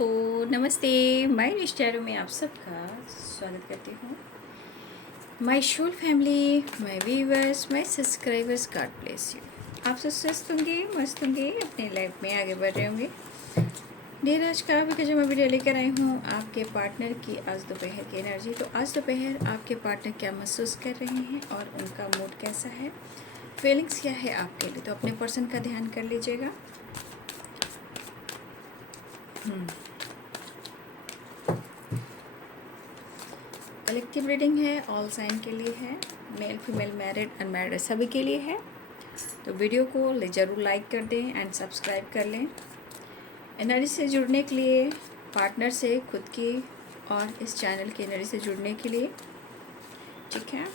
दोस्तों नमस्ते। माय रिश्तेदारों में आप सबका स्वागत करती हूँ। My whole family, my viewers, my subscribers, God bless you. आप सब स्वस्थ होंगे, मस्त होंगे, अपने लाइफ में आगे बढ़ रहे होंगे। डेर आज का भी जो मैं वीडियो लेकर आई हूँ आपके पार्टनर की आज दोपहर की एनर्जी। तो आज दोपहर आपके पार्टनर क्या महसूस कर रहे हैं और उनका मूड कैसा है, फीलिंग्स क्या है आपके लिए। तो अपने पर्सन का ध्यान कर लीजिएगा। कलेक्टिव रीडिंग है, ऑल साइन के लिए है, मेल फीमेल मैरिड अनमैरिड सभी के लिए है। तो वीडियो को ज़रूर लाइक कर दें एंड सब्सक्राइब कर लें। एनर्जी से जुड़ने के लिए, पार्टनर से, खुद की और इस चैनल की एनर्जी से जुड़ने के लिए, ठीक है,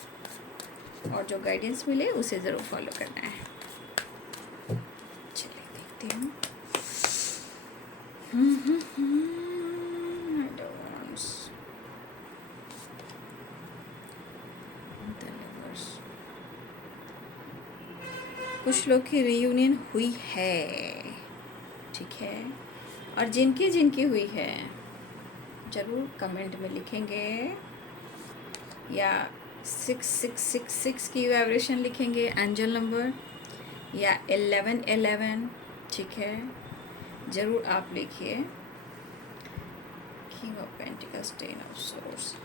और जो गाइडेंस मिले उसे ज़रूर फॉलो करना है। चलिए देखते हैं। कुछ लोग की रियूनियन हुई है, ठीक है, और जिनकी जिनकी हुई है ज़रूर कमेंट में लिखेंगे या 6666 की वाइब्रेशन लिखेंगे एंजल नंबर, या 1111, ठीक है, ज़रूर आप लिखिए। King of pentacles, ten of source,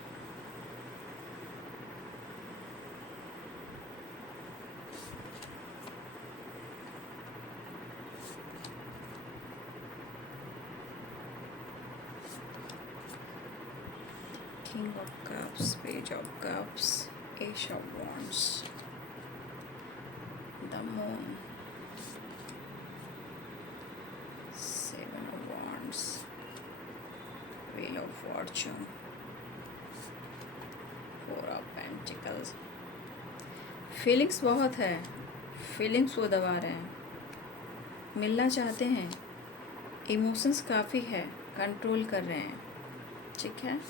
King of Cups, Page of Cups, Ace of Wands, the Moon, Seven of Wands, Wheel of Fortune, Four of Pentacles। Feelings बहुत है, फीलिंग्स वो दबा रहे हैं, मिलना चाहते हैं, इमोशंस काफ़ी है, कंट्रोल कर रहे हैं, ठीक है,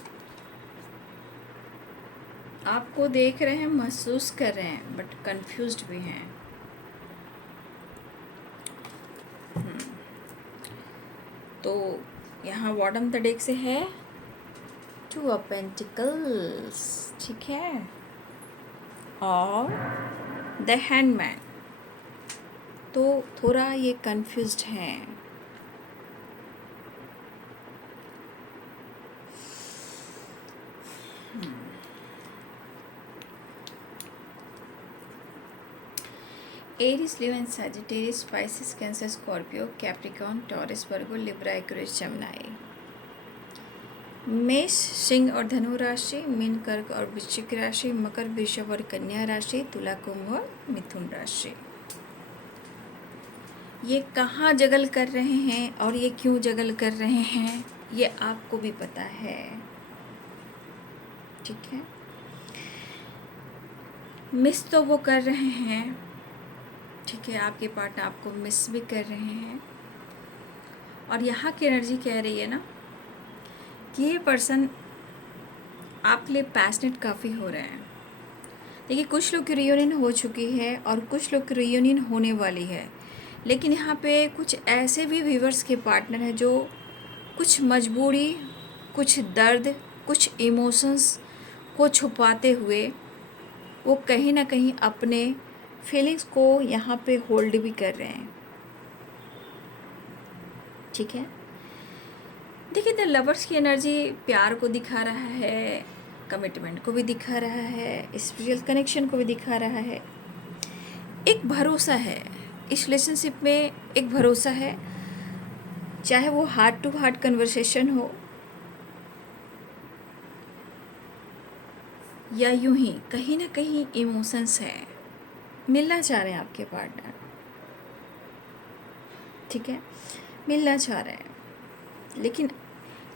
आपको देख रहे हैं, महसूस कर रहे हैं, बट कंफ्यूज्ड भी हैं। तो यहाँ बॉटम द डेक से है टू ऑफ पेंटिकल्स, ठीक है, और द हैंडमैन। तो थोड़ा ये कंफ्यूज्ड हैं। Aries, Leo and Sagittarius, Pisces, Cancer, Scorpio, Capricorn, Taurus, Virgo, Libra, Aquarius, Gemini. मेष, सिंह और धनु राशि, मीन, कर्क और वृश्चिक राशि, मकर, वृषभ और कन्या राशि, तुला, कुंभ और मिथुन राशि। ये कहाँ जगल कर रहे हैं और ये क्यों जगल कर रहे हैं ये आपको भी पता है, ठीक है। मिस तो वो कर रहे हैं, ठीक है, आपके पार्टनर आपको मिस भी कर रहे हैं। और यहाँ की एनर्जी कह रही है ना कि ये पर्सन आपके लिए पैशनेट काफ़ी हो रहे हैं। देखिए, कुछ लोग की रियूनियन हो चुकी है और कुछ लोग की रियूनियन होने वाली है, लेकिन यहाँ पे कुछ ऐसे भी व्यूअर्स के पार्टनर हैं जो कुछ मजबूरी, कुछ दर्द, कुछ इमोशंस को छुपाते हुए वो कहीं ना कहीं अपने फीलिंग्स को यहाँ पे होल्ड भी कर रहे हैं, ठीक है। देखिए, द लवर्स की एनर्जी प्यार को दिखा रहा है, कमिटमेंट को भी दिखा रहा है, स्पिरिचुअल कनेक्शन को भी दिखा रहा है। एक भरोसा है इस रिलेशनशिप में, एक भरोसा है, चाहे वो हार्ट टू हार्ट कन्वर्सेशन हो या यूं ही कहीं ना कहीं इमोशंस है। मिलना चाह रहे हैं आपके पार्टनर, ठीक है, मिलना चाह रहे हैं, लेकिन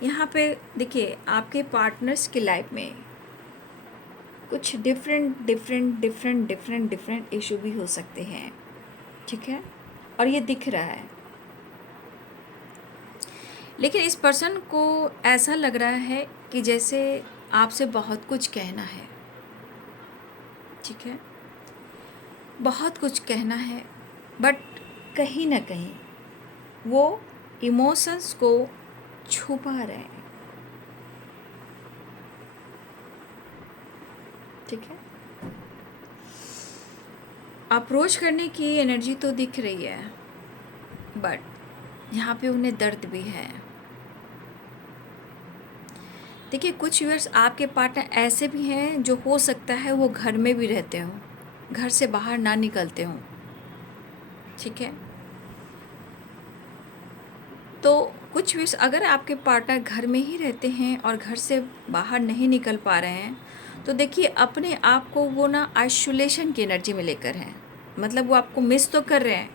यहाँ पे देखिए आपके पार्टनर्स की लाइफ में कुछ डिफरेंट इशू भी हो सकते हैं, ठीक है, और ये दिख रहा है। लेकिन इस पर्सन को ऐसा लग रहा है कि जैसे आपसे बहुत कुछ कहना है, ठीक है, बहुत कुछ कहना है, बट कहीं ना कहीं वो इमोशंस को छुपा रहे हैं। ठीक है, अप्रोच करने की एनर्जी तो दिख रही है, बट यहाँ पे उन्हें दर्द भी है। देखिए, कुछ व्यूअर्स आपके पार्टनर ऐसे भी हैं जो हो सकता है वो घर में भी रहते हो, घर से बाहर ना निकलते हो। ठीक है, तो कुछ व्यूअर्स अगर आपके पार्टनर घर में ही रहते हैं और घर से बाहर नहीं निकल पा रहे हैं, तो देखिए अपने आप को वो ना आइसोलेशन की एनर्जी में लेकर हैं। मतलब वो आपको मिस तो कर रहे हैं,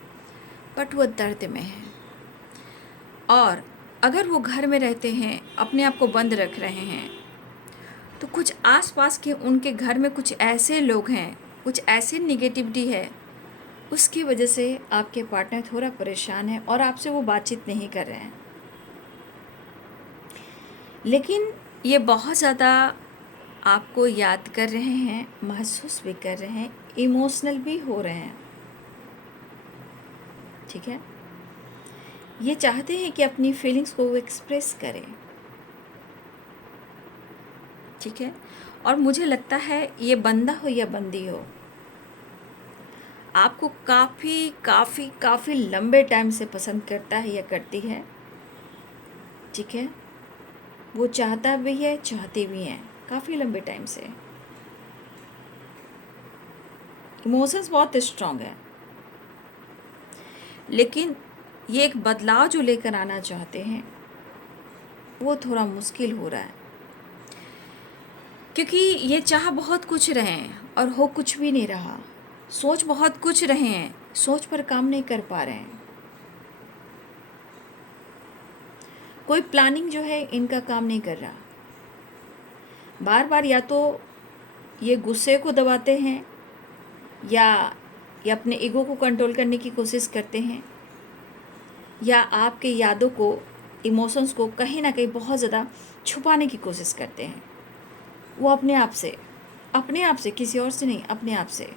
बट वो दर्द में है। और अगर वो घर में रहते हैं, अपने आप को बंद रख रहे हैं, तो कुछ आसपास के उनके घर में कुछ ऐसे लोग हैं, कुछ ऐसी निगेटिविटी है, उसकी वजह से आपके पार्टनर थोड़ा परेशान है और आपसे वो बातचीत नहीं कर रहे हैं। लेकिन ये बहुत ज़्यादा आपको याद कर रहे हैं, महसूस भी कर रहे हैं, इमोशनल भी हो रहे हैं। ठीक है, ये चाहते हैं कि अपनी फीलिंग्स को वो एक्सप्रेस करें। ठीक है, और मुझे लगता है ये बंदा हो या बंदी हो, आपको काफ़ी काफ़ी काफ़ी लंबे टाइम से पसंद करता है या करती है। ठीक है, वो चाहता भी है, चाहती भी हैं, काफ़ी लंबे टाइम से। इमोशंस बहुत स्ट्रॉन्ग है, लेकिन ये एक बदलाव जो लेकर आना चाहते हैं वो थोड़ा मुश्किल हो रहा है, क्योंकि ये चाह बहुत कुछ रहे हैं और हो कुछ भी नहीं रहा। सोच बहुत कुछ रहे हैं, सोच पर काम नहीं कर पा रहे हैं। कोई प्लानिंग जो है इनका काम नहीं कर रहा। बार बार या तो ये गुस्से को दबाते हैं या ये अपने ईगो को कंट्रोल करने की कोशिश करते हैं, या आपके यादों को, इमोशंस को कहीं ना कहीं बहुत ज़्यादा छुपाने की कोशिश करते हैं। वो अपने आप से, किसी और से नहीं, अपने आप से।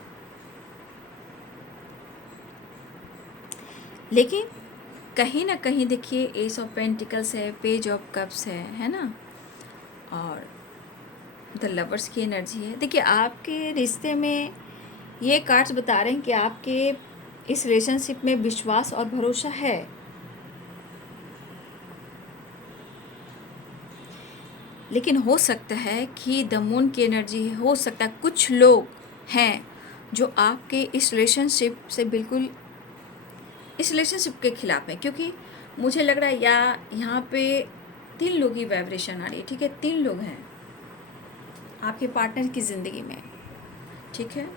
लेकिन कहीं ना कहीं देखिए एस ऑफ पेंटिकल्स है, पेज ऑफ कप्स है ना, और द लवर्स की एनर्जी है। देखिए आपके रिश्ते में ये कार्ड्स बता रहे हैं कि आपके इस रिलेशनशिप में विश्वास और भरोसा है। लेकिन हो सकता है कि द मून की एनर्जी हो सकता है कुछ लोग हैं जो आपके इस रिलेशनशिप से बिल्कुल, इस रिलेशनशिप के खिलाफ है, क्योंकि मुझे लग रहा है यहाँ पे 3 लोग की वाइब्रेशन आ रही है। ठीक है, 3 लोग हैं आपके पार्टनर की ज़िंदगी में। ठीक है,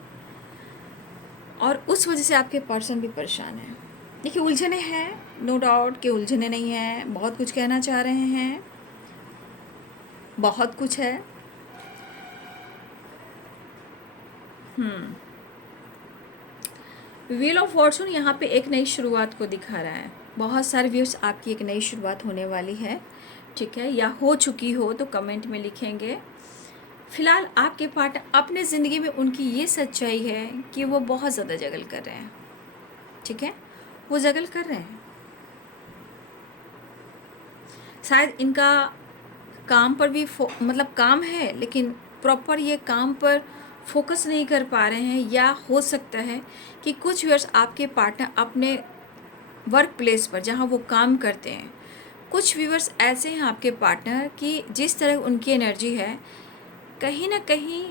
और उस वजह से आपके पर्सन भी परेशान है। देखिए उलझने हैं, नो डाउट कि उलझने नहीं हैं, बहुत कुछ कहना चाह रहे हैं, बहुत कुछ है। व्हील ऑफ फॉर्चून यहाँ पे एक नई शुरुआत को दिखा रहा है। बहुत सारे व्यूअर्स आपकी एक नई शुरुआत होने वाली है। ठीक है, या हो चुकी हो तो कमेंट में लिखेंगे। फिलहाल आपके पार्टनर अपने ज़िंदगी में, उनकी ये सच्चाई है कि वो बहुत ज़्यादा जगल कर रहे हैं। ठीक है, वो जगल कर रहे हैं। शायद इनका काम पर भी मतलब काम है, लेकिन प्रॉपर ये काम पर फोकस नहीं कर पा रहे हैं। या हो सकता है कि कुछ व्यूअर्स आपके पार्टनर अपने वर्क प्लेस पर जहाँ वो काम करते हैं, कुछ व्यूअर्स ऐसे हैं आपके पार्टनर कि जिस तरह उनकी एनर्जी है, कहीं ना कहीं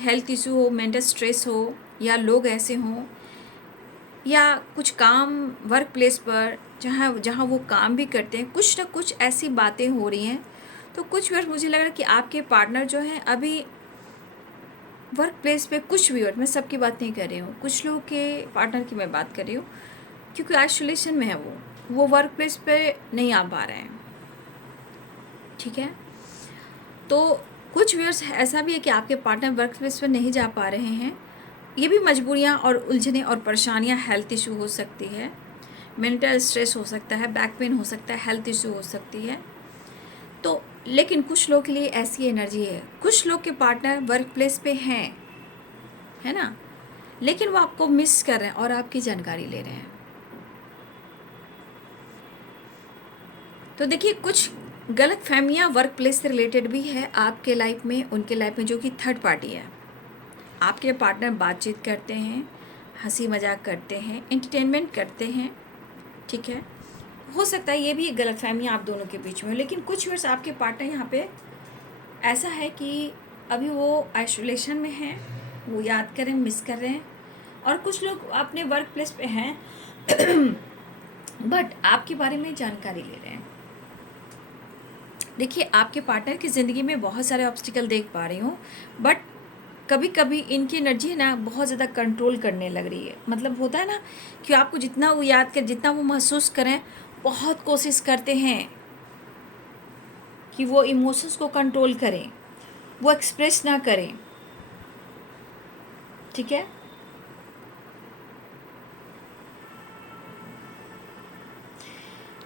हेल्थ इशू हो, मेंटल स्ट्रेस हो, या लोग ऐसे हों, या कुछ काम वर्क प्लेस पर जहाँ जहाँ वो काम भी करते हैं, कुछ ना कुछ ऐसी बातें हो रही हैं। तो कुछ व्यूअर्स मुझे लग रहा है कि आपके पार्टनर जो हैं अभी वर्क प्लेस पे, कुछ व्यूअर्स, मैं सबकी बात नहीं कर रही हूँ, कुछ लोगों के पार्टनर की मैं बात कर रही हूँ, क्योंकि आइसोलेशन में है वो वर्क प्लेस पे नहीं आ पा रहे हैं। ठीक है, तो कुछ व्यूअर्स ऐसा भी है कि आपके पार्टनर वर्क प्लेस पर नहीं जा पा रहे हैं। ये भी मजबूरियाँ और उलझने और परेशानियाँ, हेल्थ इशू हो सकती है, मेंटल स्ट्रेस हो सकता है, बैक पेन हो सकता है, हेल्थ इशू हो सकती है। तो लेकिन कुछ लोग के लिए ऐसी एनर्जी है, कुछ लोग के पार्टनर वर्क प्लेस पे हैं, है ना, लेकिन वो आपको मिस कर रहे हैं और आपकी जानकारी ले रहे हैं। तो देखिए कुछ गलत फहमियाँ वर्क प्लेस से रिलेटेड भी है आपके लाइफ में, उनके लाइफ में, जो कि थर्ड पार्टी है। आपके पार्टनर बातचीत करते हैं, हंसी मजाक करते हैं, एंटरटेनमेंट करते हैं, ठीक है। हो सकता है ये भी एक गलत फहमियाँ आप दोनों के बीच में हो, लेकिन कुछ वर्ष आपके पार्टनर यहाँ पे ऐसा है कि अभी वो आइसोलेशन में हैं, वो याद कर रहे हैं, मिस कर रहे हैं, और कुछ लोग अपने वर्क प्लेस पे हैं बट आपके बारे में जानकारी ले रहे हैं। देखिए, आपके पार्टनर की ज़िंदगी में बहुत सारे ऑब्स्टिकल देख पा रही हूँ, बट कभी कभी इनकी एनर्जी है ना बहुत ज़्यादा कंट्रोल करने लग रही है। मतलब होता है ना कि आपको जितना वो याद करें, जितना वो महसूस करें, बहुत कोशिश करते हैं कि वो इमोशंस को कंट्रोल करें, वो एक्सप्रेस ना करें, ठीक है।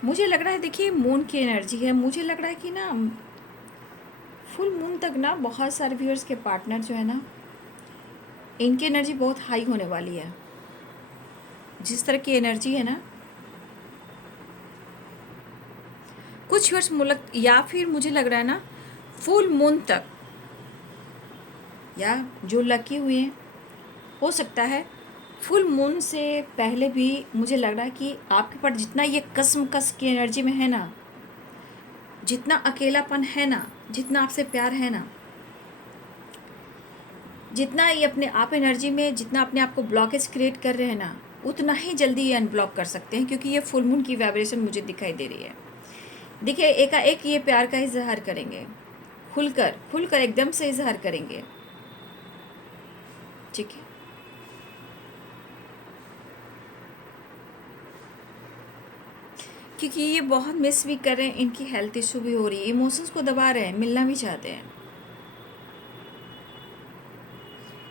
मुझे लग रहा है, देखिए मून की एनर्जी है, मुझे लग रहा है कि ना फुल मून तक ना बहुत सारे व्यूअर्स के पार्टनर जो है ना, इनकी एनर्जी बहुत हाई होने वाली है। जिस तरह की एनर्जी है ना, कुछ व्यूअर्स मुलक, या फिर मुझे लग रहा है ना फुल मून तक, या जो लकी हुए हैं, हो सकता है फुल मून से पहले भी मुझे लग रहा है कि आपके पास जितना ये कस की एनर्जी में है ना, जितना अकेलापन है ना, जितना आपसे प्यार है ना, जितना ये अपने आप एनर्जी में, जितना अपने आप को ब्लॉकेज क्रिएट कर रहे हैं ना, उतना ही जल्दी ये अनब्लॉक कर सकते हैं, क्योंकि ये फुल मून की वाइब्रेशन मुझे दिखाई दे रही है। देखिए, एकाएक ये प्यार का इजहार करेंगे, खुलकर एकदम से इजहार करेंगे, ठीक है। क्योंकि ये बहुत मिस भी कर रहे हैं, इनकी हेल्थ इशू भी हो रही है, इमोशंस को दबा रहे हैं, मिलना भी चाहते हैं,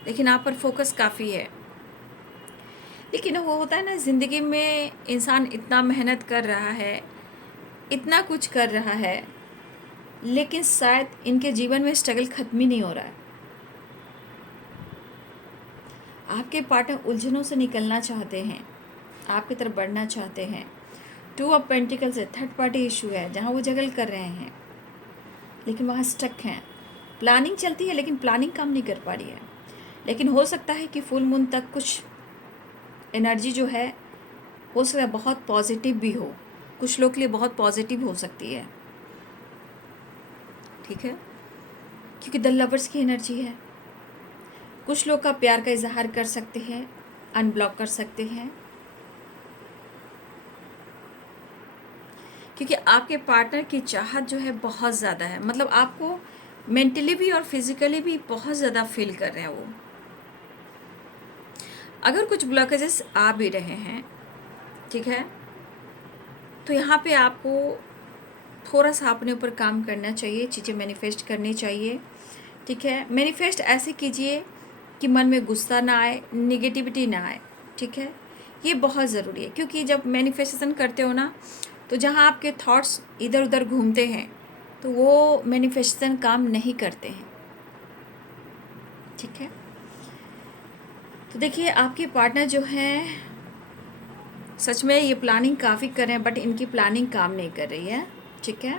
लेकिन आप पर फोकस काफ़ी है। लेकिन वो होता है ना, ज़िंदगी में इंसान इतना मेहनत कर रहा है, इतना कुछ कर रहा है, लेकिन शायद इनके जीवन में स्ट्रगल ख़त्म ही नहीं हो रहा है। आपके पार्टनर उलझनों से निकलना चाहते हैं, आपकी तरफ बढ़ना चाहते हैं। 2 ऑफ पेंटिकल्स से थर्ड पार्टी इशू है, जहाँ वो जगल कर रहे हैं, लेकिन वहाँ स्टक हैं। प्लानिंग चलती है, लेकिन प्लानिंग काम नहीं कर पा रही है। लेकिन हो सकता है कि फुल मून तक कुछ एनर्जी जो है, हो सकता है बहुत पॉजिटिव भी हो, कुछ लोग के लिए बहुत पॉजिटिव हो सकती है, ठीक है। क्योंकि द लवर्स की एनर्जी है, कुछ लोग का प्यार का इजहार कर सकते हैं, अनब्लॉक कर सकते हैं, क्योंकि आपके पार्टनर की चाहत जो है बहुत ज़्यादा है। मतलब आपको मेंटली भी और फिजिकली भी बहुत ज़्यादा फील कर रहे हैं वो। अगर कुछ ब्लॉकेजेस आ भी रहे हैं, ठीक है, तो यहाँ पे आपको थोड़ा सा अपने ऊपर काम करना चाहिए, चीज़ें मैनिफेस्ट करनी चाहिए, ठीक है। मैनिफेस्ट ऐसे कीजिए कि मन में गुस्सा ना आए, निगेटिविटी ना आए, ठीक है। ये बहुत ज़रूरी है, क्योंकि जब मैनिफेस्टेशन करते हो ना, तो जहाँ आपके थॉट्स इधर उधर घूमते हैं, तो वो मैनिफेस्टेशन काम नहीं करते हैं, ठीक है। तो देखिए, आपके पार्टनर जो हैं, सच में ये प्लानिंग काफ़ी कर रहे हैं, बट इनकी प्लानिंग काम नहीं कर रही है, ठीक है।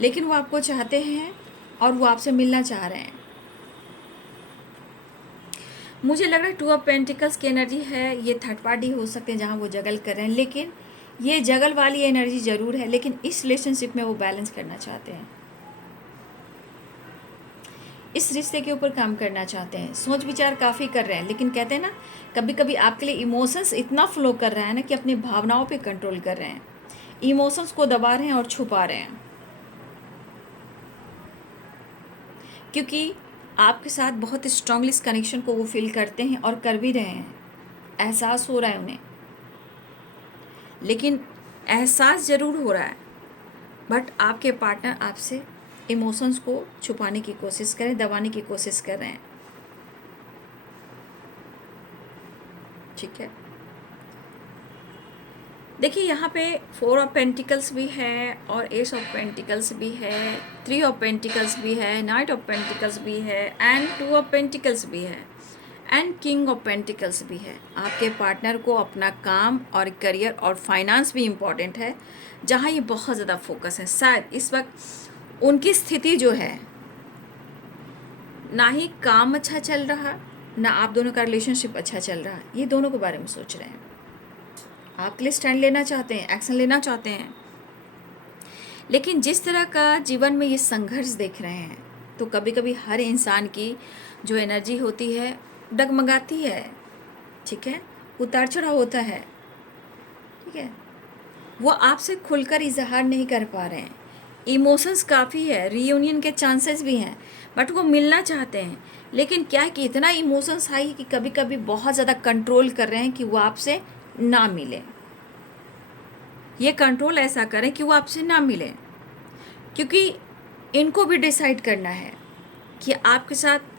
लेकिन वो आपको चाहते हैं और वो आपसे मिलना चाह रहे हैं। मुझे लग रहा है 2 ऑफ पेंटिकल्स की एनर्जी है, ये थर्ड पार्टी हो सकते हैं जहाँ वो जगल कर रहे हैं, लेकिन ये जगल वाली एनर्जी ज़रूर है, लेकिन इस रिलेशनशिप में वो बैलेंस करना चाहते हैं, इस रिश्ते के ऊपर काम करना चाहते हैं, सोच विचार काफ़ी कर रहे हैं। लेकिन कहते हैं ना, कभी कभी आपके लिए इमोशंस इतना फ्लो कर रहा है ना कि अपनी भावनाओं पे कंट्रोल कर रहे हैं, इमोशंस को दबा रहे हैं और छुपा रहे हैं, क्योंकि आपके साथ बहुत स्ट्रांगली इस कनेक्शन को वो फील करते हैं और कर भी रहे हैं, एहसास हो रहा है उन्हें। लेकिन एहसास ज़रूर हो रहा है, बट आपके पार्टनर आपसे इमोशंस को छुपाने की कोशिश करें, दबाने की कोशिश कर रहे हैं, ठीक है। देखिए, यहाँ पे 4 ऑफ पेंटिकल्स भी है और एस ऑफ पेंटिकल्स भी है, 3 ऑफ पेंटिकल्स भी है, नाइट ऑफ पेंटिकल्स भी है, एंड 2 ऑफ पेंटिकल्स भी है, एंड किंग ऑफ पेंटिकल्स भी है। आपके पार्टनर को अपना काम और करियर और फाइनेंस भी इम्पॉर्टेंट है, जहाँ ये बहुत ज़्यादा फोकस है। शायद इस वक्त उनकी स्थिति जो है, ना ही काम अच्छा चल रहा, ना आप दोनों का रिलेशनशिप अच्छा चल रहा, ये दोनों के बारे में सोच रहे हैं। आपके लिए स्टैंड लेना चाहते हैं, एक्शन लेना चाहते हैं, लेकिन जिस तरह का जीवन में ये संघर्ष देख रहे हैं, तो कभी कभी हर इंसान की जो एनर्जी होती है डगमगाती है, ठीक है, उतार चढ़ाव होता है, ठीक है। वो आपसे खुलकर इजहार नहीं कर पा रहे हैं, इमोशंस काफ़ी है, रीयूनियन के चांसेस भी हैं, बट वो मिलना चाहते हैं, लेकिन क्या है कि इतना इमोशंस हाई है कि कभी कभी बहुत ज़्यादा कंट्रोल कर रहे हैं कि वो आपसे ना मिले। ये कंट्रोल ऐसा करें कि वो आपसे ना मिले, क्योंकि इनको भी डिसाइड करना है कि आपके साथ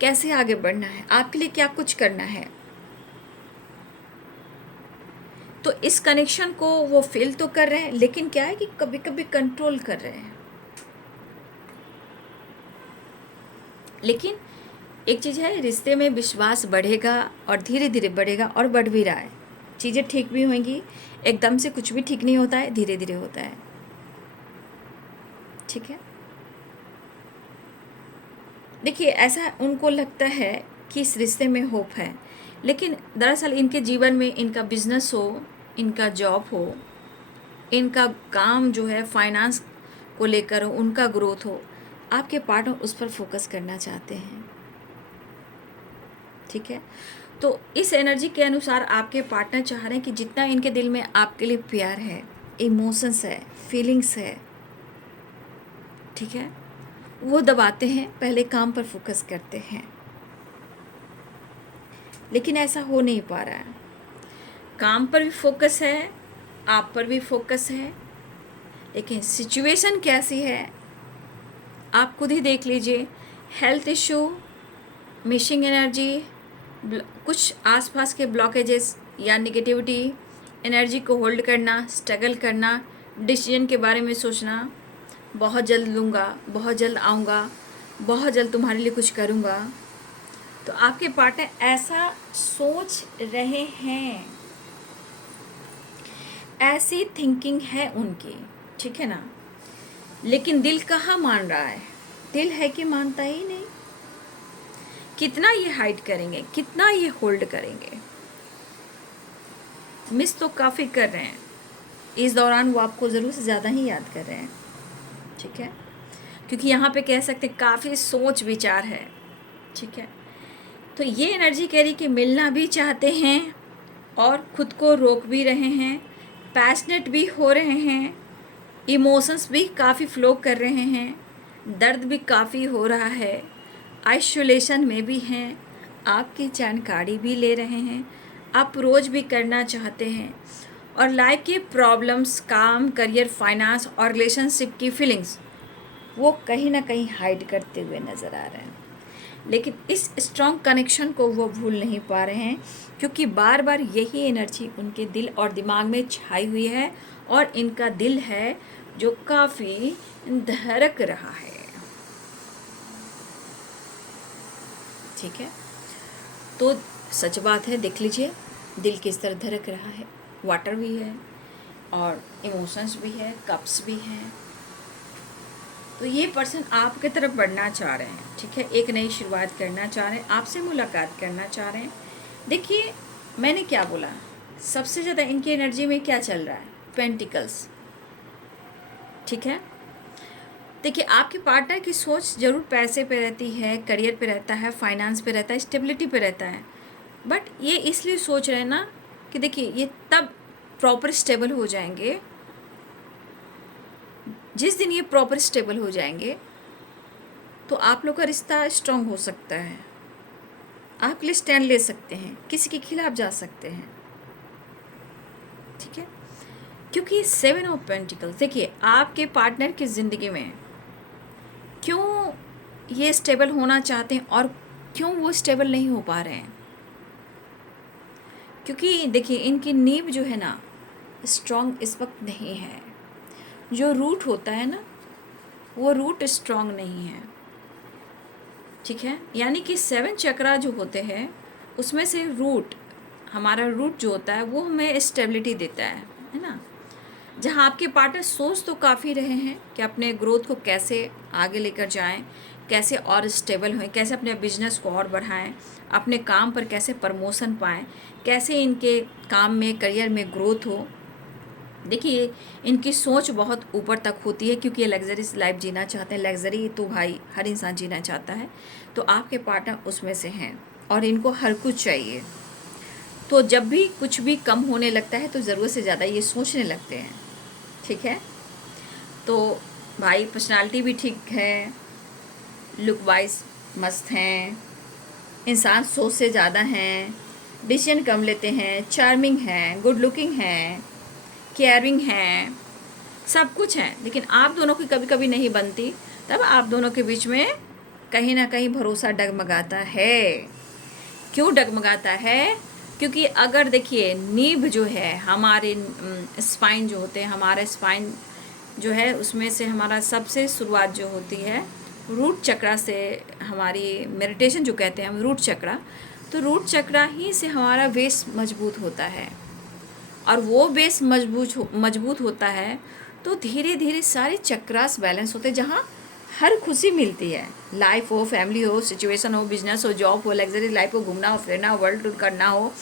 कैसे आगे बढ़ना है, आपके लिए क्या कुछ करना है। तो इस कनेक्शन को वो फील तो कर रहे हैं, लेकिन क्या है कि कभी कभी कंट्रोल कर रहे हैं। लेकिन एक चीज़ है, रिश्ते में विश्वास बढ़ेगा और धीरे धीरे बढ़ेगा और बढ़ भी रहा है। चीज़ें ठीक भी होंगी, एकदम से कुछ भी ठीक नहीं होता है, धीरे धीरे होता है, ठीक है। देखिए, ऐसा उनको लगता है कि इस रिश्ते में होप है, लेकिन दरअसल इनके जीवन में इनका बिजनेस हो, इनका जॉब हो, इनका काम जो है फाइनेंस को लेकर हो, उनका ग्रोथ हो, आपके पार्टनर उस पर फोकस करना चाहते हैं, ठीक है। तो इस एनर्जी के अनुसार आपके पार्टनर चाह रहे हैं कि जितना इनके दिल में आपके लिए प्यार है, इमोशंस है, फीलिंग्स है, ठीक है, वो दबाते हैं, पहले काम पर फोकस करते हैं, लेकिन ऐसा हो नहीं पा रहा है। काम पर भी फोकस है, आप पर भी फोकस है, लेकिन सिचुएशन कैसी है आप खुद ही देख लीजिए। हेल्थ इशू, मिसिंग एनर्जी, कुछ आसपास के ब्लॉकेजेस या निगेटिविटी, एनर्जी को होल्ड करना, स्ट्रगल करना, डिसीजन के बारे में सोचना, बहुत जल्द लूँगा, बहुत जल्द आऊँगा, बहुत जल्द तुम्हारे लिए कुछ करूँगा। तो आपके पार्टनर ऐसा सोच रहे हैं, ऐसी थिंकिंग है उनकी, ठीक है ना। लेकिन दिल कहाँ मान रहा है? दिल है कि मानता ही नहीं। कितना ये हाइड करेंगे, कितना ये होल्ड करेंगे। मिस तो काफ़ी कर रहे हैं, इस दौरान वो आपको ज़रूर से ज़्यादा ही याद कर रहे हैं, ठीक है, क्योंकि यहाँ पे कह सकते हैं काफ़ी सोच विचार है, ठीक है। तो ये एनर्जी कह रही कि मिलना भी चाहते हैं और खुद को रोक भी रहे हैं, पैशनेट भी हो रहे हैं, इमोशंस भी काफ़ी फ्लो कर रहे हैं, दर्द भी काफ़ी हो रहा है, आइसोलेशन में भी हैं, आपकी जानकारी भी ले रहे हैं, अप्रोच भी करना चाहते हैं, और लाइफ के प्रॉब्लम्स, काम, करियर, फाइनेंस और रिलेशनशिप की फीलिंग्स वो कहीं ना कहीं हाइड करते हुए नज़र आ रहे हैं। लेकिन इस स्ट्रॉन्ग कनेक्शन को वो भूल नहीं पा रहे हैं, क्योंकि बार बार यही एनर्जी उनके दिल और दिमाग में छाई हुई है, और इनका दिल है जो काफ़ी धड़क रहा है, ठीक है। तो सच बात है, देख लीजिए दिल किस तरह धड़क रहा है, वाटर भी है और इमोशंस भी है, कप्स भी हैं। तो ये पर्सन आपके तरफ बढ़ना चाह रहे हैं, ठीक है, एक नई शुरुआत करना चाह रहे हैं, आपसे मुलाकात करना चाह रहे हैं। देखिए, मैंने क्या बोला, सबसे ज़्यादा इनकी एनर्जी में क्या चल रहा है? पेंटिकल्स, ठीक है। देखिए, आपके पार्टनर की सोच ज़रूर पैसे पे रहती है, करियर पे रहता है, फाइनेंस पे रहता है, स्टेबिलिटी पे रहता है, बट ये इसलिए सोच रहे हैं ना कि देखिए ये तब प्रॉपर स्टेबल हो जाएंगे, जिस दिन ये प्रॉपर स्टेबल हो जाएंगे तो आप लोग का रिश्ता स्ट्रांग हो सकता है, आप लिए स्टैंड ले सकते हैं, किसी के खिलाफ जा सकते हैं, ठीक है। क्योंकि 7 ऑफ पेंटिकल्स, देखिए आपके पार्टनर की ज़िंदगी में क्यों ये स्टेबल होना चाहते हैं और क्यों वो स्टेबल नहीं हो पा रहे हैं, क्योंकि देखिए इनकी नींव जो है ना स्ट्रांग इस वक्त नहीं है, जो रूट होता है ना वो रूट स्ट्रांग नहीं है, ठीक है। यानी कि 7 चक्रा जो होते हैं उसमें से रूट, हमारा रूट जो होता है वो हमें स्टेबिलिटी देता है ना। जहाँ आपके पार्टनर सोच तो काफ़ी रहे हैं कि अपने ग्रोथ को कैसे आगे लेकर जाएं, कैसे और स्टेबल हों, कैसे अपने बिजनेस को और बढ़ाएं, अपने काम पर कैसे प्रमोशन पाएं, कैसे इनके काम में करियर में ग्रोथ हो। देखिए इनकी सोच बहुत ऊपर तक होती है क्योंकि ये लग्जरीज लाइफ जीना चाहते हैं। लग्जरी तो भाई हर इंसान जीना चाहता है, तो आपके पार्टनर उसमें से हैं और इनको हर कुछ चाहिए। तो जब भी कुछ भी कम होने लगता है तो ज़रूरत से ज़्यादा ये सोचने लगते हैं, ठीक है। तो भाई पर्सनालिटी भी ठीक है, लुक वाइज मस्त हैं, इंसान सोच से ज़्यादा हैं, डिसीजन कम लेते हैं, चार्मिंग हैं, गुड लुकिंग हैं, केयरिंग हैं, सब कुछ है। लेकिन आप दोनों की कभी कभी नहीं बनती, तब आप दोनों के बीच में कहीं ना कहीं भरोसा डगमगाता है। क्यों डगमगाता है? क्योंकि अगर देखिए नींव जो है हमारे स्पाइन जो होते हैं, हमारे स्पाइन जो है उसमें से हमारा सबसे शुरुआत जो होती है रूट चक्रा से, हमारी मेडिटेशन जो कहते हैं हम रूट चक्रा, तो रूट चक्रा ही से हमारा बेस मजबूत होता है। और वो बेस मजबूत होता है तो धीरे धीरे सारे चक्रास बैलेंस होते हैं, जहाँ हर खुशी मिलती है। लाइफ हो, फैमिली हो, सिचुएशन हो, बिजनेस हो, जॉब हो, लग्जरी लाइफ हो, घूमना हो, फिरना हो, वर्ल्ड टूर करना हो,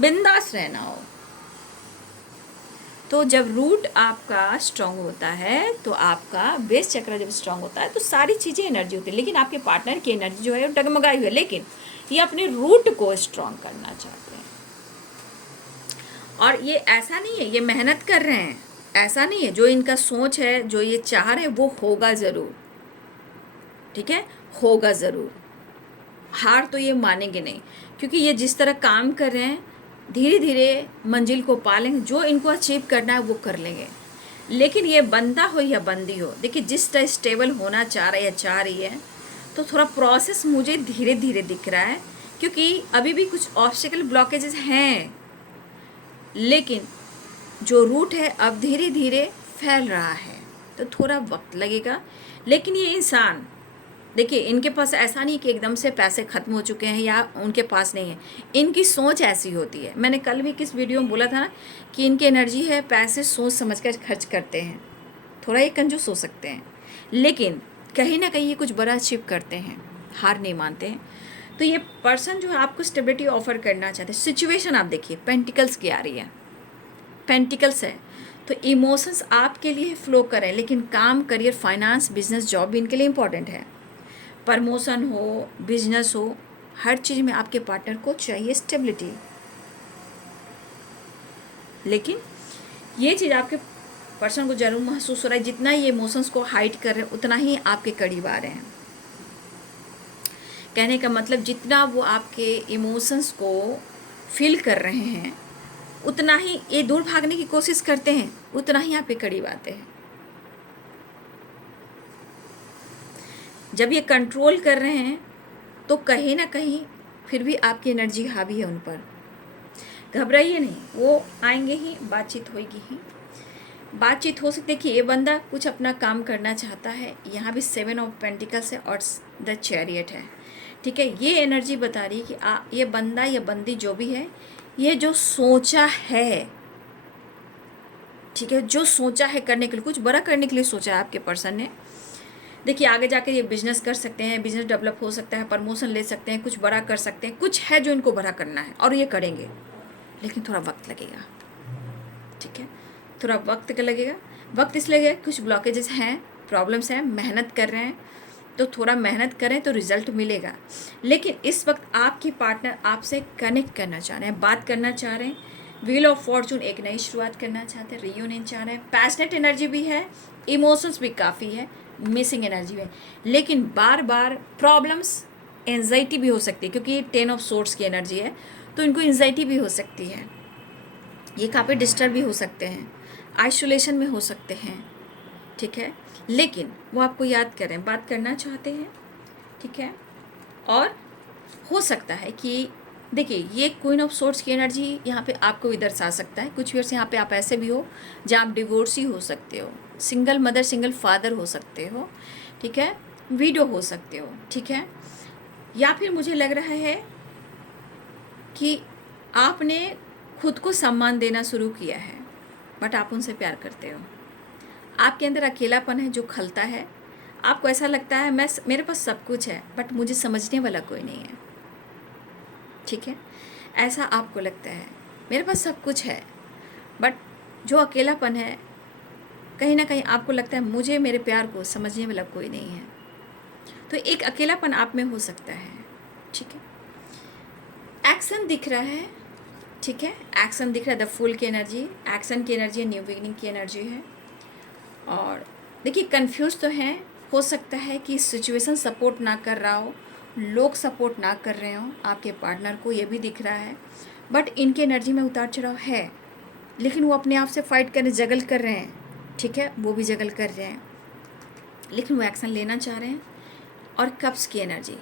बिंदास रहना हो। तो जब रूट आपका स्ट्रांग होता है तो आपका बेस चक्र जब स्ट्रांग होता है तो सारी चीज़ें एनर्जी होती है। लेकिन आपके पार्टनर की एनर्जी जो है वो डगमगाई हुई है, लेकिन ये अपने रूट को स्ट्रांग करना चाहते हैं। और ये ऐसा नहीं है ये मेहनत कर रहे हैं, ऐसा नहीं है। जो इनका सोच है, जो ये चाह रहे हैं वो होगा ज़रूर, ठीक है, होगा ज़रूर। हार तो ये मानेंगे नहीं, क्योंकि ये जिस तरह काम कर रहे हैं धीरे धीरे मंजिल को पालेंगे। जो इनको अचीव करना है वो कर लेंगे। लेकिन ये बंदा हो या बंदी हो, देखिए जिस तरह स्टेबल होना चाह रहा है या चाह रही है, तो थोड़ा प्रोसेस मुझे धीरे धीरे दिख रहा है, क्योंकि अभी भी कुछ ऑब्स्टिकल ब्लॉकेजेस हैं। लेकिन जो रूट है अब धीरे धीरे फैल रहा है, तो थोड़ा वक्त लगेगा। लेकिन ये इंसान देखिए इनके पास ऐसा नहीं कि एकदम से पैसे ख़त्म हो चुके हैं या उनके पास नहीं है, इनकी सोच ऐसी होती है। मैंने कल भी किस वीडियो में बोला था ना कि इनकी एनर्जी है, पैसे सोच समझ कर खर्च करते हैं, थोड़ा ये कंजूस हो सकते हैं, लेकिन कहीं ना कहीं ये कुछ बड़ा अचीव करते हैं, हार नहीं मानते हैं। तो ये पर्सन जो है आपको स्टेबिलिटी ऑफर करना चाहते हैं। सिचुएशन आप देखिए पेंटिकल्स की आ रही है, पेंटिकल्स है, तो इमोशंस आपके लिए फ्लो करें, लेकिन काम, करियर, फाइनेंस, बिजनेस, जॉब भी इनके लिए इंपॉर्टेंट है। प्रमोशन हो, बिजनेस हो, हर चीज़ में आपके पार्टनर को चाहिए स्टेबिलिटी। लेकिन ये चीज़ आपके पर्सन को जरूर महसूस हो रहा है, जितना ये इमोशंस को हाइड कर रहे हैं उतना ही आपके करीब आ रहे हैं। कहने का मतलब जितना वो आपके इमोशंस को फील कर रहे हैं उतना ही ये दूर भागने की कोशिश करते हैं, उतना ही आपके करीब आते हैं। जब ये कंट्रोल कर रहे हैं तो कहीं ना कहीं फिर भी आपकी एनर्जी हावी है उन पर। घबराइए नहीं, वो आएंगे ही, बातचीत होएगी ही, बातचीत हो सकती है। कि ये बंदा कुछ अपना काम करना चाहता है, यहाँ भी 7 ऑफ पेंटिकल्स है और द चैरियट है, ठीक है। ये एनर्जी बता रही है कि ये बंदा या बंदी जो भी है, ये जो सोचा है, ठीक है, जो सोचा है करने के लिए, कुछ बड़ा करने के लिए सोचा है आपके पर्सन ने। देखिए आगे जाकर ये बिजनेस कर सकते हैं, बिजनेस डेवलप हो सकता है, प्रमोशन ले सकते हैं, कुछ बड़ा कर सकते हैं, कुछ है जो इनको बड़ा करना है और ये करेंगे, लेकिन थोड़ा वक्त लगेगा, ठीक है, थोड़ा वक्त का लगेगा। वक्त इसलिए लगेगा कुछ ब्लॉकेजेस हैं, प्रॉब्लम्स हैं, मेहनत कर रहे हैं, तो थोड़ा मेहनत करें तो रिजल्ट मिलेगा। लेकिन इस वक्त आपके पार्टनर आपसे कनेक्ट करना चाह रहे हैं, बात करना चाह रहे हैं, व्हील ऑफ फॉर्चून, एक नई शुरुआत करना चाहते हैं, रियूनियन चाह रहे हैं, पैशनेट एनर्जी भी है, इमोशंस भी काफ़ी है, मिसिंग एनर्जी है। लेकिन बार बार प्रॉब्लम्स, एंजाइटी भी हो सकती है, क्योंकि ये 10 ऑफ सोर्स की एनर्जी है, तो इनको एंजाइटी भी हो सकती है, ये काफ़ी डिस्टर्ब भी हो सकते हैं, आइसोलेशन में हो सकते हैं, ठीक है। लेकिन वो आपको याद करें, बात करना चाहते हैं, ठीक है। और हो सकता है कि देखिए ये क्वीन ऑफ सोर्ड्स की एनर्जी यहाँ पे आपको भी दर्शा सकता है। कुछ ईयर्स यहाँ पे आप ऐसे भी हो जहाँ आप डिवोर्सी हो सकते हो, सिंगल मदर, सिंगल फादर हो सकते हो, ठीक है, विडो हो सकते हो, ठीक है। या फिर मुझे लग रहा है कि आपने खुद को सम्मान देना शुरू किया है, बट आप उनसे प्यार करते हो। आपके अंदर अकेलापन है जो खलता है। आपको ऐसा लगता है मेरे पास सब कुछ है, बट मुझे समझने वाला कोई नहीं है। ठीक है, ऐसा आपको लगता है मेरे पास सब कुछ है, बट जो अकेलापन है कहीं ना कहीं आपको लगता है मुझे मेरे प्यार को समझने वाला कोई नहीं है। तो एक अकेलापन आप में हो सकता है। ठीक है, एक्शन दिख रहा है। ठीक है, एक्शन दिख रहा है, द फूल की एनर्जी, एक्शन की एनर्जी, न्यू बिगिनिंग की एनर्जी है। और देखिए कंफ्यूज तो हैं, हो सकता है कि सिचुएशन सपोर्ट ना कर रहा हो, लोग सपोर्ट ना कर रहे हो आपके पार्टनर को, ये भी दिख रहा है। बट इनके एनर्जी में उतार चढ़ाव है, लेकिन वो अपने आप से फाइट करने जगल कर रहे हैं। ठीक है, वो भी जगल कर रहे हैं, लेकिन वो एक्शन लेना चाह रहे हैं। और कप्स की एनर्जी,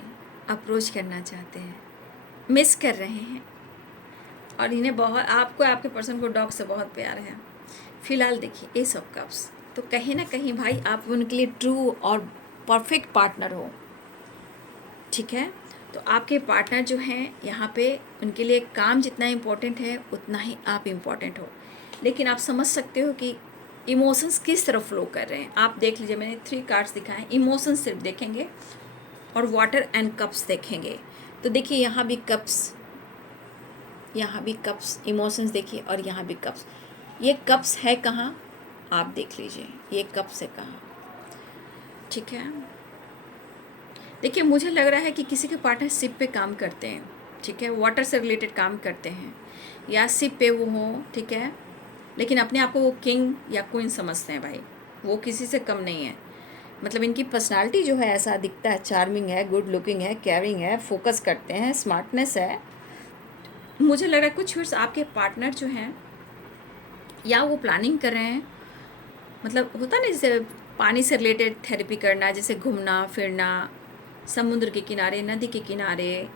अप्रोच करना चाहते हैं, मिस कर रहे हैं, और इन्हें बहुत, आपको आपके पर्सन को डॉग से बहुत प्यार है। फिलहाल देखिए एस ऑफ कप्स, तो कहीं ना कहीं भाई आप उनके लिए ट्रू और परफेक्ट पार्टनर हो। ठीक है, तो आपके पार्टनर जो हैं यहाँ पे, उनके लिए काम जितना इम्पोर्टेंट है उतना ही आप इम्पोर्टेंट हो। लेकिन आप समझ सकते हो कि इमोशंस किस तरफ फ्लो कर रहे हैं। आप देख लीजिए, मैंने 3 कार्ड्स दिखाए, इमोशंस सिर्फ देखेंगे और वाटर एंड कप्स देखेंगे। तो देखिए यहाँ भी कप्स, यहाँ भी कप्स, इमोशंस देखिए, और यहाँ भी कप्स। ये कप्स है कहाँ, आप देख लीजिए, ये कप्स है कहाँ। ठीक है, देखिए मुझे लग रहा है कि किसी के पार्टनर शिप पे काम करते हैं। ठीक है, वाटर से रिलेटेड काम करते हैं, या शिप पे वो हों। ठीक है, लेकिन अपने आप को वो किंग या क्वीन समझते हैं भाई, वो किसी से कम नहीं है। मतलब इनकी पर्सनालिटी जो है ऐसा दिखता है, चार्मिंग है, गुड लुकिंग है, केयरिंग है, फोकस करते हैं, स्मार्टनेस है। मुझे लग रहा है कुछ वर्ष आपके पार्टनर जो हैं, या वो प्लानिंग कर रहे हैं, मतलब होता ना जैसे पानी से रिलेटेड थेरेपी करना, जैसे घूमना फिरना, समुद्र के किनारे, नदी के किनारे,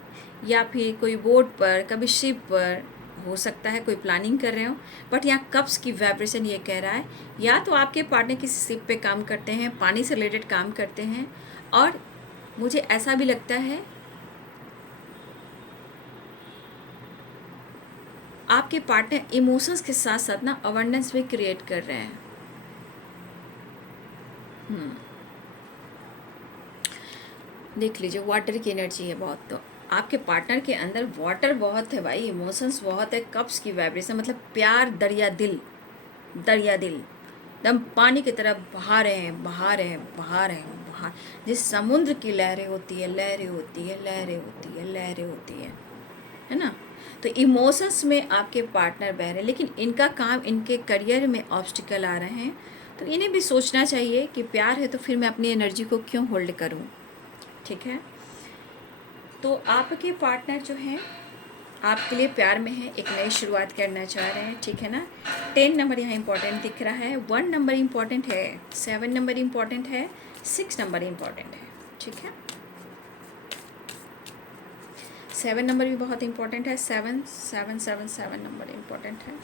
या फिर कोई बोट पर, कभी शिप पर, हो सकता है कोई प्लानिंग कर रहे हो। बट यहाँ कप्स की वाइब्रेशन ये कह रहा है, या तो आपके पार्टनर किसी शिप पे काम करते हैं, पानी से रिलेटेड काम करते हैं, और मुझे ऐसा भी लगता है आपके पार्टनर इमोशंस के साथ साथ ना अवेयरनेस भी क्रिएट कर रहे हैं। देख लीजिए वाटर की एनर्जी है बहुत, तो आपके पार्टनर के अंदर वाटर बहुत है भाई, इमोशंस बहुत है, कप्स की वाइब्रेशन, मतलब प्यार दरिया दिल, दरिया दिल एकदम पानी की तरह बहा रहे हैं, बहा रहे हैं, बहा रहे हैं, बहा, जिस समुद्र की लहरें होती है, लहरें होती है, लहरें होती है, लहरें होती है ना। तो इमोशंस में आपके पार्टनर बह रहे हैं, लेकिन इनका काम, इनके करियर में ऑब्स्टिकल आ रहे हैं। तो इन्हें भी सोचना चाहिए कि प्यार है तो फिर मैं अपनी एनर्जी को क्यों होल्ड करूं। ठीक है, तो आपके पार्टनर जो हैं आपके लिए प्यार में है, एक नई शुरुआत करना चाह रहे हैं। ठीक है ना, 10 नंबर यहाँ इंपॉर्टेंट दिख रहा है, 1 नंबर इंपॉर्टेंट है, 7 नंबर इंपॉर्टेंट है, 6 नंबर इंपॉर्टेंट है। ठीक है, 7 नंबर भी बहुत इंपॉर्टेंट है, 7 7 7 7 नंबर इंपॉर्टेंट है।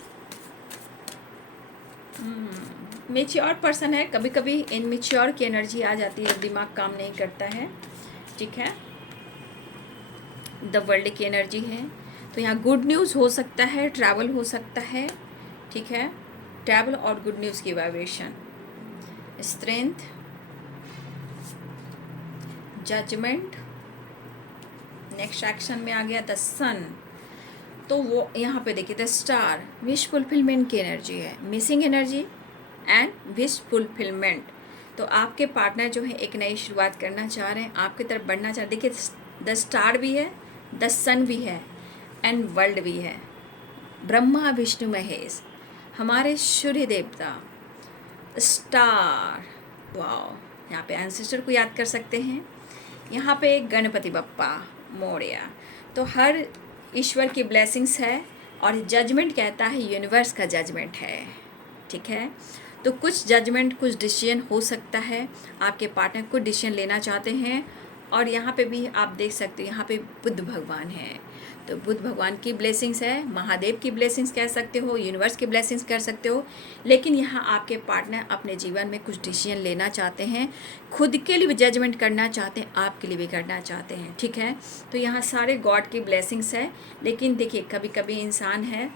मेच्योर पर्सन है, कभी कभी इनमेच्योर की एनर्जी आ जाती है, दिमाग काम नहीं करता है। ठीक है, द वर्ल्ड की एनर्जी है, तो यहाँ गुड न्यूज़ हो सकता है, ट्रैवल हो सकता है। ठीक है, ट्रैवल और गुड न्यूज़ की vibration, strength, judgement, next action में आ गया द सन। तो वो यहाँ पे देखिए द स्टार, विश फुलफिलमेंट की एनर्जी है, missing energy and wish fulfilment. तो आपके पार्टनर जो है एक नई शुरुआत करना चाह रहे हैं, आपकी तरफ बढ़ना चाह रहे हैं। देखिए द स्टार भी है, द सन भी है, एंड वर्ल्ड भी है। ब्रह्मा विष्णु महेश, हमारे सूर्य देवता, स्टार, वाओ, यहाँ पे एंसेस्टर को याद कर सकते हैं, यहाँ पे गणपति बप्पा मोरया। तो हर ईश्वर की ब्लेसिंग्स है, और जजमेंट कहता है यूनिवर्स का जजमेंट है। ठीक है, तो कुछ जजमेंट, कुछ डिसीजन हो सकता है, आपके पार्टनर को डिसीजन लेना चाहते हैं। और यहाँ पे भी आप देख सकते हो, यहाँ पे बुद्ध भगवान है, तो बुद्ध भगवान की ब्लेसिंग्स है, महादेव की ब्लेसिंग्स कह सकते हो, यूनिवर्स की ब्लेसिंग्स कर सकते हो। लेकिन यहाँ आपके पार्टनर अपने जीवन में कुछ डिसीजन लेना चाहते हैं, खुद के लिए भी जजमेंट करना चाहते हैं, आपके लिए भी करना चाहते हैं, ठीक है। तो यहाँ सारे गॉड की ब्लेसिंग्स है। लेकिन देखिए कभी कभी इंसान है,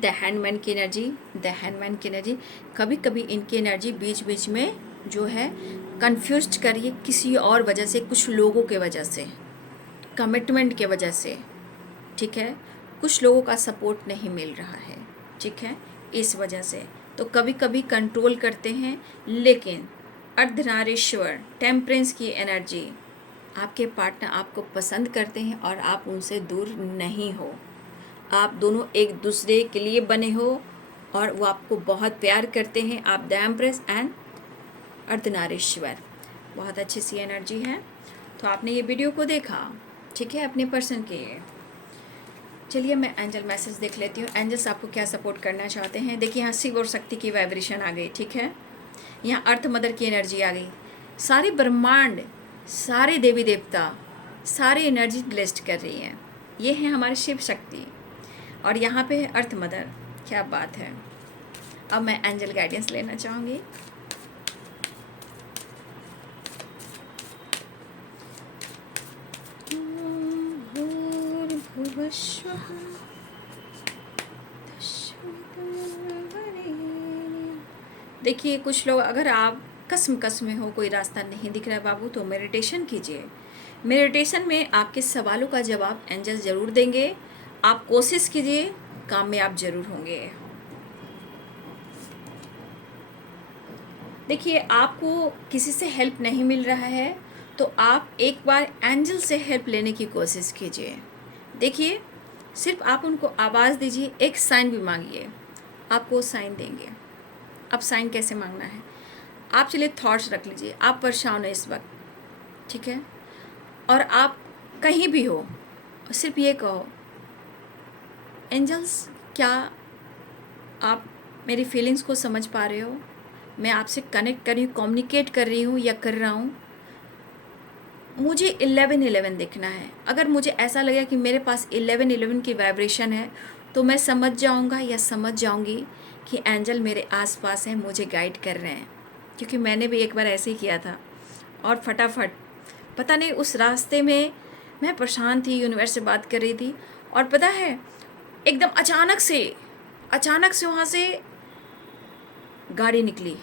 द हैंडमैन की एनर्जी, कभी कभी इनकी एनर्जी बीच बीच में जो है कन्फ्यूज करिए किसी और वजह से, कुछ लोगों के वजह से, कमिटमेंट के वजह से, ठीक है, कुछ लोगों का सपोर्ट नहीं मिल रहा है, ठीक है, इस वजह से तो कभी कभी कंट्रोल करते हैं। लेकिन अर्धनारीश्वर टेम्परेंस की एनर्जी, आपके पार्टनर आपको पसंद करते हैं और आप उनसे दूर नहीं हो, आप दोनों एक दूसरे के लिए बने हो और वो आपको बहुत प्यार करते हैं। आप द एम्प्रेस एंड अर्धनारीश्वर, बहुत अच्छी सी एनर्जी है। तो आपने ये वीडियो को देखा, ठीक है, अपने पर्सन के। चलिए मैं एंजल मैसेज देख लेती हूँ, एंजल्स आपको क्या सपोर्ट करना चाहते हैं। देखिए यहाँ शिव और शक्ति की वाइब्रेशन आ गई, ठीक है, यहाँ अर्थ मदर की एनर्जी आ गई, सारे ब्रह्मांड, सारे देवी देवता, सारी एनर्जी ब्लेस्ड कर रही हैं। ये है हमारे शिव शक्ति और यहाँ पे है अर्थ मदर, क्या बात है। अब मैं एंजल गाइडेंस लेना चाहूँगी। देखिए कुछ लोग, अगर आप कसम में हो, कोई रास्ता नहीं दिख रहा है बाबू, तो मेडिटेशन कीजिए। मेडिटेशन में आपके सवालों का जवाब एंजल ज़रूर देंगे। आप कोशिश कीजिए, कामयाब जरूर होंगे। देखिए आपको किसी से हेल्प नहीं मिल रहा है तो आप एक बार एंजल से हेल्प लेने की कोशिश कीजिए। देखिए सिर्फ आप उनको आवाज़ दीजिए, एक साइन भी मांगिए, आपको साइन देंगे। अब साइन कैसे मांगना है, आप चलिए थॉट्स रख लीजिए, आप परेशान हो इस वक्त, ठीक है, और आप कहीं भी हो, सिर्फ ये कहो, एंजल्स क्या आप मेरी फीलिंग्स को समझ पा रहे हो, मैं आपसे कनेक्ट कर रही हूँ, कम्युनिकेट कर रही हूँ या कर रहा हूँ, मुझे 11-11 देखना है। अगर मुझे ऐसा लगे कि मेरे पास 11-11 की वाइब्रेशन है तो मैं समझ जाऊँगा या समझ जाऊँगी कि एंजल मेरे आसपास हैं, मुझे गाइड कर रहे हैं। क्योंकि मैंने भी एक बार ऐसे ही किया था और फटाफट पता नहीं उस रास्ते में मैं परेशान थी, यूनिवर्स से बात कर रही थी और पता है एकदम अचानक से वहाँ से गाड़ी निकली,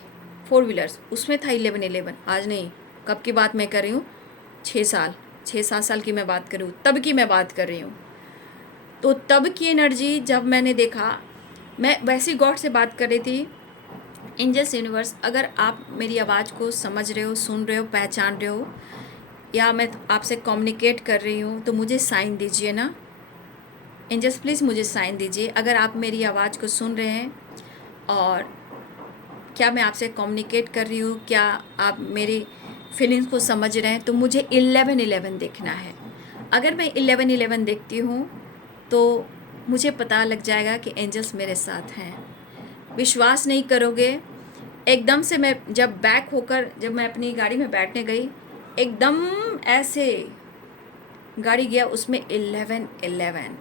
4 व्हीलर्स, उसमें था 11-11। आज नहीं, कब की बात मैं कर रही हूँ, 6-7 साल की मैं बात कर रही हूँ, तब की मैं बात कर रही हूँ। तो तब की एनर्जी जब मैंने देखा, मैं वैसी गॉड से बात कर रही थी, एंजल्स यूनिवर्स अगर आप मेरी आवाज़ को समझ रहे हो, सुन रहे हो, पहचान रहे हो या मैं आपसे कम्युनिकेट कर रही हूँ तो मुझे साइन दीजिए ना एंजल्स, प्लीज़ मुझे साइन दीजिए अगर आप मेरी आवाज़ को सुन रहे हैं और क्या मैं आपसे कम्युनिकेट कर रही हूँ, क्या आप मेरी फीलिंग्स को समझ रहे हैं। तो मुझे 11-11 देखना है। अगर मैं 11-11 देखती हूँ तो मुझे पता लग जाएगा कि एंजल्स मेरे साथ हैं। विश्वास नहीं करोगे, एकदम से मैं जब बैक होकर जब मैं अपनी गाड़ी में बैठने गई, एकदम ऐसे गाड़ी गया, उसमें 11-11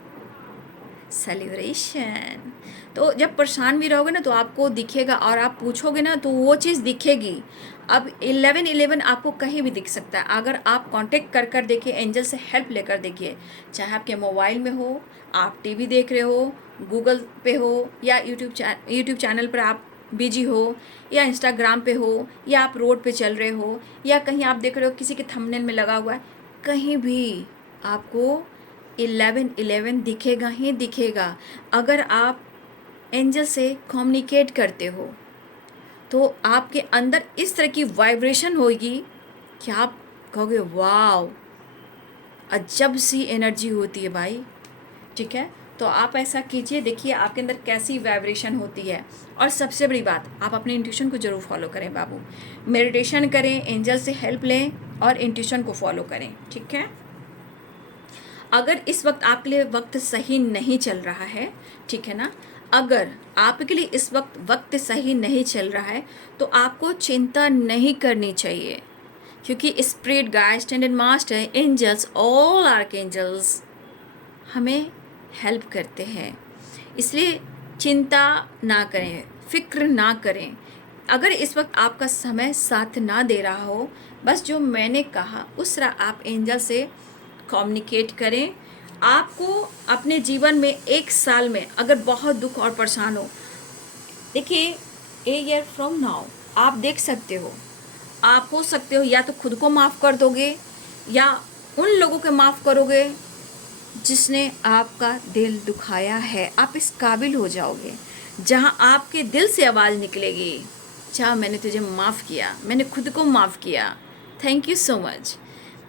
सेलिब्रेशन। तो जब परेशान भी रहोगे ना तो आपको दिखेगा और आप पूछोगे ना तो वो चीज़ दिखेगी। अब 11-11 आपको कहीं भी दिख सकता है। अगर आप कांटेक्ट कर देखिए, एंजल से हेल्प लेकर देखिए, चाहे आपके मोबाइल में हो, आप टीवी देख रहे हो, गूगल पे हो या यूट्यूब चैनल पर आप बिजी हो या इंस्टाग्राम पे हो या आप रोड पे चल रहे हो या कहीं आप देख रहे हो किसी के थंबनेल में लगा हुआ है, कहीं भी आपको 11-11 दिखेगा ही दिखेगा। अगर आप एंजल से कम्युनिकेट करते हो तो आपके अंदर इस तरह की वाइब्रेशन होगी कि आप कहोगे वाव, अजब सी एनर्जी होती है भाई, ठीक है। तो आप ऐसा कीजिए, देखिए आपके अंदर कैसी वाइब्रेशन होती है। और सबसे बड़ी बात, आप अपने इंट्यूशन को ज़रूर फॉलो करें बाबू, मेडिटेशन करें, एंजल से हेल्प लें और इंट्यूशन को फॉलो करें, ठीक है। अगर इस वक्त आपके लिए वक्त सही नहीं चल रहा है, ठीक है ना, अगर आपके लिए इस वक्त सही नहीं चल रहा है तो आपको चिंता नहीं करनी चाहिए, क्योंकि spirit guides and master angels all archangels हमें हेल्प करते हैं। इसलिए चिंता ना करें, फ़िक्र ना करें। अगर इस वक्त आपका समय साथ ना दे रहा हो, बस जो मैंने कहा उस तरह आप एंजल से कम्युनिकेट करें। आपको अपने जीवन में 1 साल में अगर बहुत दुख और परेशान हो, देखिए ए ईयर फ्रॉम नाउ आप देख सकते हो, आप हो सकते हो या तो खुद को माफ़ कर दोगे या उन लोगों को माफ़ करोगे जिसने आपका दिल दुखाया है। आप इस काबिल हो जाओगे जहाँ आपके दिल से आवाज़ निकलेगी, अच्छा मैंने तुझे माफ़ किया, मैंने खुद को माफ़ किया, थैंक यू सो मच।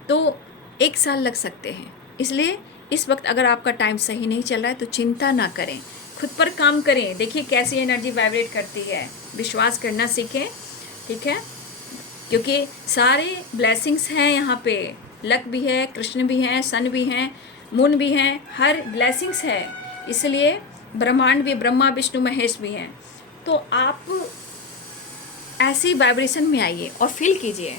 तो 1 साल लग सकते हैं, इसलिए इस वक्त अगर आपका टाइम सही नहीं चल रहा है तो चिंता ना करें, खुद पर काम करें। देखिए कैसी एनर्जी वाइब्रेट करती है, विश्वास करना सीखें, ठीक है, क्योंकि सारे ब्लेसिंग्स हैं यहाँ पे। लक भी है, कृष्ण भी हैं, सन भी हैं, मून भी हैं, हर ब्लेसिंग्स है। इसलिए ब्रह्मांड भी, ब्रह्मा विष्णु महेश भी हैं। तो आप ऐसी वाइब्रेशन में आइए और फील कीजिए,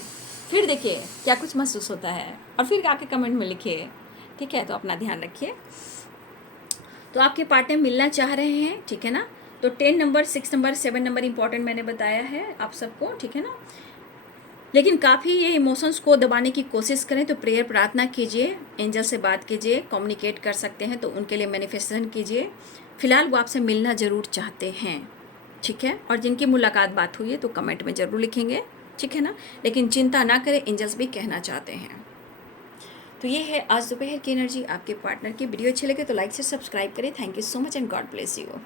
फिर देखिए क्या कुछ महसूस होता है और फिर आके कमेंट में लिखिए, ठीक है। तो अपना ध्यान रखिए। तो आपके पार्टनर मिलना चाह रहे हैं, ठीक है ना। तो 10 नंबर, 6 नंबर, 7 नंबर इंपॉर्टेंट मैंने बताया है आप सबको, ठीक है ना। लेकिन काफ़ी ये इमोशंस को दबाने की कोशिश करें तो प्रेयर प्रार्थना कीजिए, एंजल से बात कीजिए, कम्युनिकेट कर सकते हैं तो उनके लिए मैनिफेस्टेशन कीजिए। फिलहाल वो आपसे मिलना ज़रूर चाहते हैं, ठीक है। और जिनकी मुलाकात बात हुई है तो कमेंट में ज़रूर लिखेंगे, ठीक है ना। लेकिन चिंता ना करें, एंजल्स भी कहना चाहते हैं। तो ये है आज दोपहर की एनर्जी आपके पार्टनर की। वीडियो अच्छी लगे तो लाइक से सब्सक्राइब करें। Thank you so much and God bless you.